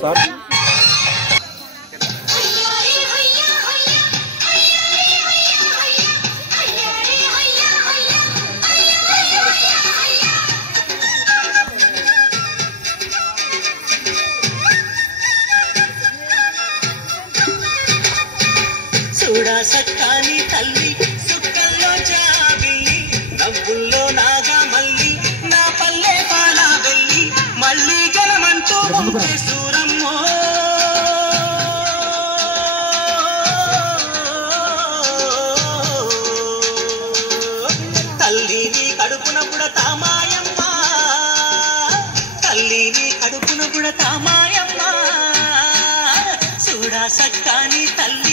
sir చూడా సక్కాని తల్లి సుక్కల్లో జాబిల్లి నవ్వుల్లో నాగా మల్లి నా పల్లె పాలా వెళ్ళి మళ్ళీ గెలమంటూ ఉంటే సూరమ్మో తల్లి నీ కడుపున పుడతా మాయమ్మ తల్లి నీ కడుపున పుడతా మాయమ్మ చూడా సక్కాని తల్లి